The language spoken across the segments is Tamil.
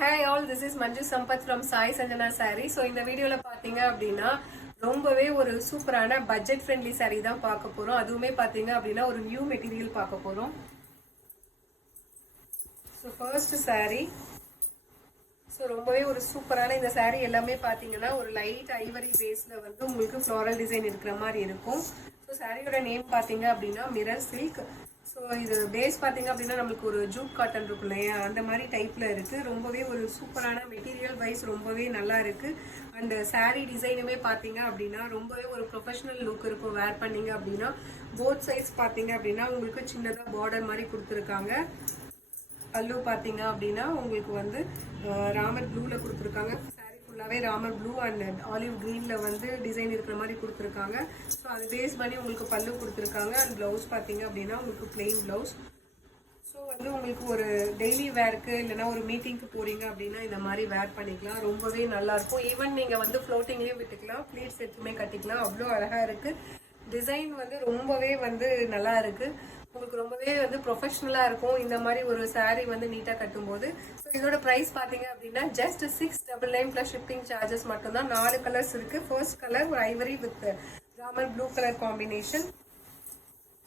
Hi all, this is Manju Sampath from Sai Sanjana Saree. So இந்த வீடியோல பாத்தீங்க அப்படின்னா ரொம்பவே ஒரு சூப்பரான பட்ஜெட் ஃப்ரெண்ட்லி saree தான் பார்க்க போறோம். அதுவுமே பாத்தீங்க அப்படின்னா ஒரு நியூ மெட்டீரியல் பார்க்க போறோம். So first saree. So ரொம்பவே ஒரு சூப்பரான இந்த saree எல்லாமே பாத்தீங்கன்னா ஒரு லைட் ஐவரி பேஸ்ல வந்து உங்களுக்கு ஃப்ளோரல் டிசைன் இருக்கிற மாதிரி இருக்கும். So சாரியோட நேம் பாத்தீங்க அப்படின்னா மிரர் சில்க். ஸோ இது பேஸ் பார்த்தீங்க அப்படின்னா நம்மளுக்கு ஒரு ஜூட் காட்டன் இருக்கும் இல்லையா, அந்த மாதிரி டைப்பில் இருக்குது. ரொம்பவே ஒரு சூப்பரான மெட்டீரியல் வைஸ் ரொம்பவே நல்லா இருக்குது. அண்ட் சாரீ டிசைனுமே பார்த்தீங்க அப்படின்னா ரொம்பவே ஒரு ப்ரொஃபஷனல் லுக் இருக்கும். வேர் பண்ணிங்க அப்படின்னா போத் சைட்ஸ் பார்த்தீங்க அப்படின்னா உங்களுக்கு சின்னதாக பார்டர் மாதிரி கொடுத்துருக்காங்க. பல்லு பார்த்தீங்க அப்படின்னா உங்களுக்கு வந்து ராமர் ப்ளூவில் கொடுத்துருக்காங்க. ஃபுல்லாகவே ராமர் ப்ளூ அண்ட் ஆலிவ் க்ரீனில் வந்து டிசைன் இருக்கிற மாதிரி கொடுத்துருக்காங்க. ஸோ அது பேஸ் பண்ணி உங்களுக்கு பல்லு கொடுத்துருக்காங்க. அண்ட் ப்ளவுஸ் பார்த்தீங்க அப்படின்னா உங்களுக்கு பிளெயின் ப்ளவுஸ். ஸோ வந்து உங்களுக்கு ஒரு டெய்லி வேர்க்கு இல்லைனா ஒரு மீட்டிங்க்கு போகிறீங்க அப்படின்னா இந்த மாதிரி வேர் பண்ணிக்கலாம். ரொம்பவே நல்லாயிருக்கும். ஈவன் நீங்கள் வந்து ஃப்ளோட்டிங்லேயும் விட்டுக்கலாம், ப்ளீட்ஸ் எடுத்துமே கட்டிக்கலாம். அவ்வளோ அழகாக இருக்குது. டிசைன் வந்து ரொம்பவே வந்து நல்லா இருக்குது. உங்களுக்கு ரொம்பவே வந்து ப்ரொஃபஷனலாக இருக்கும் இந்த மாதிரி ஒரு சாரீ வந்து நீட்டாக கட்டும்போது. ஸோ இதோட ப்ரைஸ் பார்த்தீங்க அப்படின்னா ஜஸ்ட் 699 ப்ளஸ் ஷிப்பிங் சார்ஜஸ் மட்டும்தான். 4 கலர்ஸ் இருக்குது. ஃபர்ஸ்ட் கலர் ஒரு Ivory with Ramar blue colour combination.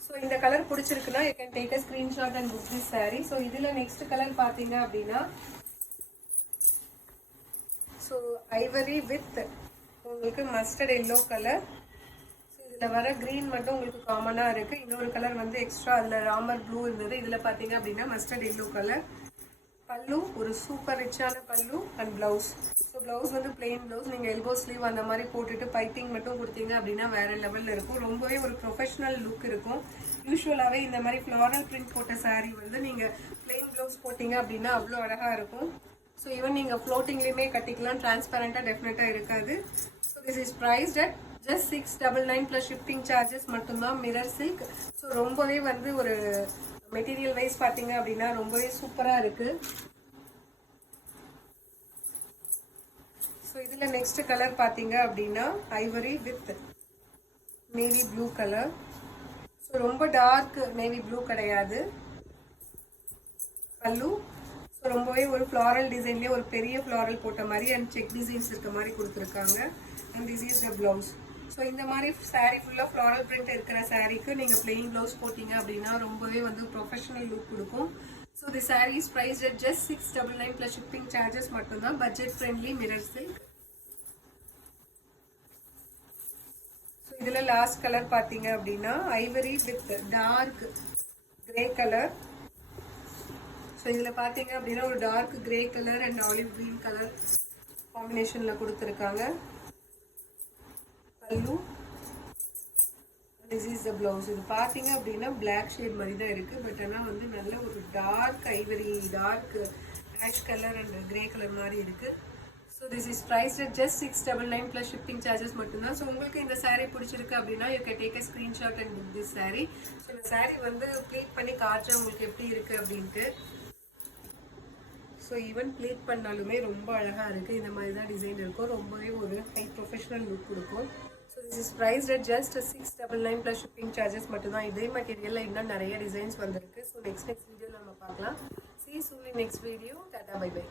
So இந்த கலர் பிடிச்சிருக்குன்னா you can take a screenshot and book this sari. So இதில் நெக்ஸ்ட் கலர் பார்த்தீங்க அப்படின்னா ஸோ ஐவரி வித் உங்களுக்கு மஸ்டர்ட் எல்லோ கலர். இதில் வர க்ரீன் மட்டும் உங்களுக்கு காமனாக இருக்குது. இன்னொரு கலர் வந்து எக்ஸ்ட்ரா அதில் ராமர் ப்ளூ இருந்தது. இதில் பார்த்தீங்க அப்படின்னா மஸ்டர்ட் எல்லோ கலர். பல்லு ஒரு சூப்பர் ரிச்சான பல்லு அண்ட் ப்ளவுஸ். ஸோ ப்ளவுஸ் வந்து பிளெயின் ப்ளவுஸ். நீங்கள் எல்போ ஸ்லீவ் அந்த மாதிரி போட்டுட்டு பைப்பிங் மட்டும் கொடுத்தீங்க அப்படின்னா வேறு லெவலில் இருக்கும். ரொம்பவே ஒரு ப்ரொஃபஷனல் லுக் இருக்கும். யூஸ்வலாகவே இந்த மாதிரி ஃப்ளாரல் பிரிண்ட் போட்ட சாரீ வந்து நீங்கள் பிளெயின் ப்ளவுஸ் போட்டிங்க அப்படின்னா அவ்வளோ அழகாக இருக்கும். ஸோ ஈவன் நீங்கள் ஃப்ளோட்டிங்லேயுமே கட்டிக்கலாம். டிரான்ஸ்பரண்ட்டாக டெஃபினட்டாக இருக்காது. So this is priced at just 699 plus shipping charges மட்டும்தான். Mirror silk. ஸோ ரொம்பவே வந்து ஒரு மெட்டீரியல் வைஸ் பார்த்தீங்க அப்படின்னா ரொம்பவே சூப்பராக இருக்குது. ஸோ இதில் நெக்ஸ்ட் கலர் பார்த்தீங்க அப்படின்னா ivory with navy blue colour. So ரொம்ப டார்க் நேவி ப்ளூ கிடையாது. பல்லு ஸோ ரொம்பவே ஒரு ஃப்ளாரல் டிசைன்லேயே ஒரு பெரிய ஃப்ளாரல் போட்ட மாதிரி அண்ட் செக் டிசைன்ஸ் இருக்க மாதிரி கொடுத்துருக்காங்க. And this is the blouse. So இந்த மாதிரி சாரீ ஃபுல்லாக ஃப்ளாரல் பிரிண்ட் இருக்கிற சாரீக்கு நீங்கள் பிளெயின் ப்ளவுஸ் போட்டிங்க அப்படின்னா ரொம்பவே வந்து ப்ரொஃபஷனல் லுக் கொடுக்கும். So the sari is priced at just 699 plus shipping charges மட்டும்தான். Budget friendly mirror silk. So இதில் லாஸ்ட் கலர் பார்த்தீங்க அப்படின்னா ivory with dark grey colour. So இதில் பார்த்தீங்க அப்படின்னா ஒரு dark grey colour and olive green colour காம்பினேஷனில் கொடுத்துருக்காங்க. பல்லு திஸ் இஸ் த ப்ளவுஸ். இது பார்த்தீங்க அப்படின்னா பிளாக் ஷேட் மாதிரி தான் இருக்குது. பட் ஆனால் வந்து நல்ல ஒரு dark ivory dark ash colour and grey colour மாதிரி இருக்குது. So this is price at just 699 plus shipping charges மட்டும்தான். ஸோ உங்களுக்கு இந்த சாரீ பிடிச்சிருக்கு அப்படின்னா you can take a screenshot and book this sari. So இந்த சாரீ வந்து ப்ளீட் பண்ணி காட்டுறேன் உங்களுக்கு எப்படி இருக்குது அப்படின்ட்டு. ஸோ ஈவன் ப்ளீட் பண்ணாலுமே ரொம்ப அழகாக இருக்குது. இந்த மாதிரி தான் டிசைன் இருக்கும். ரொம்பவே ஒரு ஹை ப்ரொஃபஷனல் லுக் கொடுக்கும். So this is priced at just 699 plus shipping charges மட்டும்தான். இதே மெட்டீரியலில் இன்னும் நிறைய டிசைன்ஸ் வந்திருக்கு. ஸோ நெக்ஸ்ட் வீடியோவில் நம்ம பார்க்கலாம். See you soon in next video. Tata, bye bye.